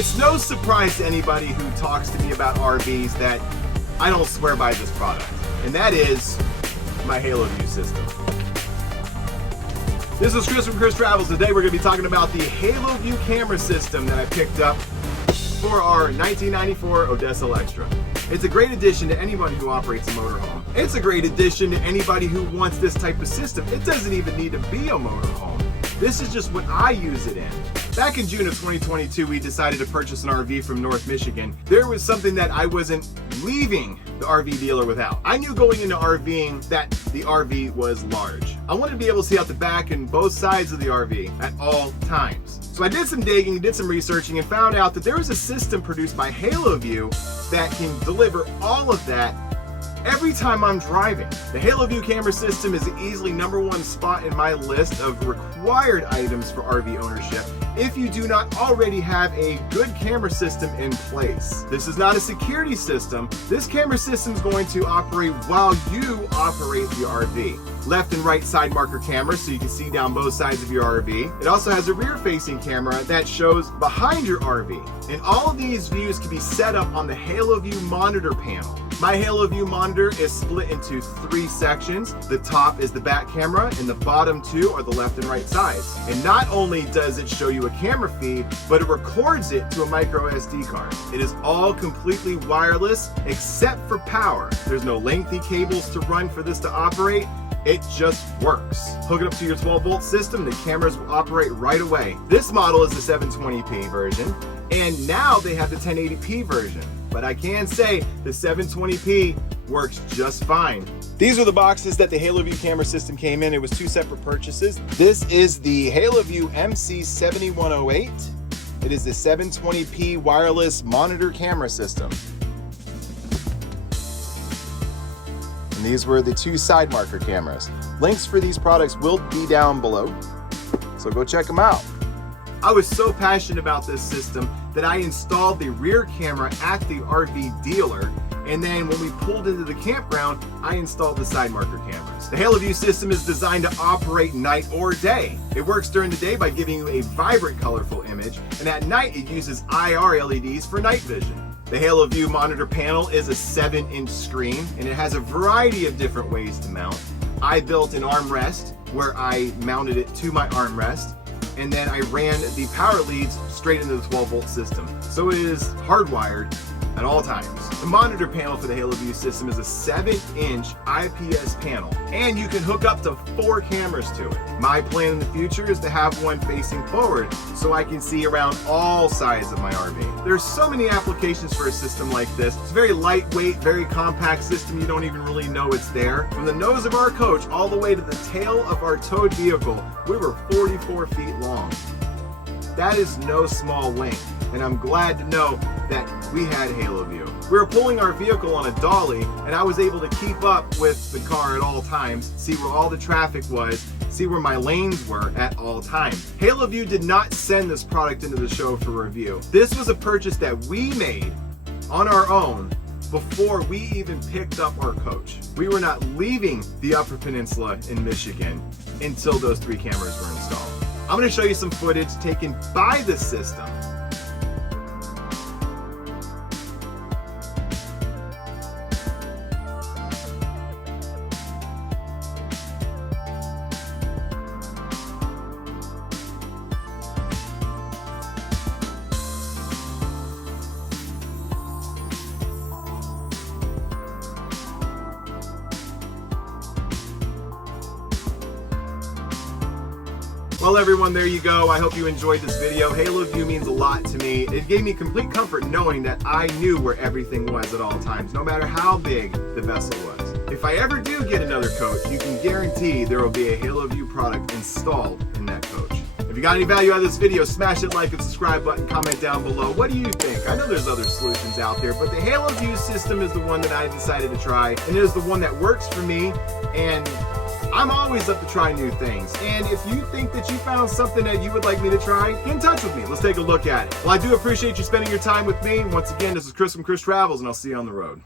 It's no surprise to anybody who talks to me about RVs that I don't swear by this product, and that is my Haloview system. This is Chris from Chris Travels. Today we're going to be talking about the Haloview camera system that I picked up for our 1994 Odessa Extra. It's a great addition to anyone who operates a motorhome. It's a great addition to anybody who wants this type of system. It doesn't even need to be a motorhome. This is just what I use it in. Back in June of 2022, we decided to purchase an RV from North Michigan. There was something that I wasn't leaving the RV dealer without. I knew going into RVing that the RV was large. I wanted to be able to see out the back and both sides of the RV at all times. So I did some digging, did some researching, and found out that there was a system produced by Haloview that can deliver all of that every time I'm driving. The Haloview camera system is easily #1 spot in my list of required items for RV ownership if you do not already have a good camera system in place. This is not a security system. This camera system is going to operate while you operate the RV. Left and right side marker cameras so you can see down both sides of your RV. It also has a rear facing camera that shows behind your RV. And all of these views can be set up on the Haloview monitor panel. My Haloview monitor is split into 3 sections. The top is the back camera and the bottom 2 are the left and right sides. And not only does it show you a camera feed, but it records it to a micro SD card. It is all completely wireless except for power. There's no lengthy cables to run for this to operate. It just works. Hook it up to your 12-volt system, the cameras will operate right away. This model is the 720p version, and now they have the 1080p version. But I can say the 720p works just fine. These are the boxes that the Haloview camera system came in. It was 2 separate purchases. This is the Haloview MC7108. It is the 720p wireless monitor camera system. And these were the 2 side marker cameras. Links for these products will be down below, so go check them out. I was so passionate about this system that I installed the rear camera at the RV dealer, and then when we pulled into the campground, I installed the side marker cameras. The Haloview system is designed to operate night or day. It works during the day by giving you a vibrant, colorful image, and at night it uses IR LEDs for night vision. The Haloview monitor panel is a 7-inch screen, and it has a variety of different ways to mount. I built an armrest where I mounted it to my armrest, and then I ran the power leads straight into the 12-volt system. So it is hardwired at all times. The monitor panel for the Haloview system is a 7-inch IPS panel, and you can hook up to 4 cameras to it. My plan in the future is to have one facing forward so I can see around all sides of my RV. There's so many applications for a system like this. It's a very lightweight, very compact system. You don't even really know it's there. From the nose of our coach all the way to the tail of our towed vehicle, we were 44 feet long. That is no small length, and I'm glad to know that we had Haloview. We were pulling our vehicle on a dolly, and I was able to keep up with the car at all times, see where all the traffic was, see where my lanes were at all times. Haloview did not send this product into the show for review. This was a purchase that we made on our own before we even picked up our coach. We were not leaving the Upper Peninsula in Michigan until those 3 cameras were installed. I'm going to show you some footage taken by the system. Well everyone, there you go. I hope you enjoyed this video. Haloview means a lot to me. It gave me complete comfort knowing that I knew where everything was at all times, no matter how big the vessel was. If I ever do get another coach, you can guarantee there will be a Haloview product installed in that coach. If you got any value out of this video, smash that like and subscribe button, comment down below. What do you think? I know there's other solutions out there, but the Haloview system is the one that I decided to try, and it is the one that works for me, and I'm always up to try new things. And if you think that you found something that you would like me to try, get in touch with me. Let's take a look at it. Well, I do appreciate you spending your time with me. Once again, this is Chris from Chris Travels, and I'll see you on the road.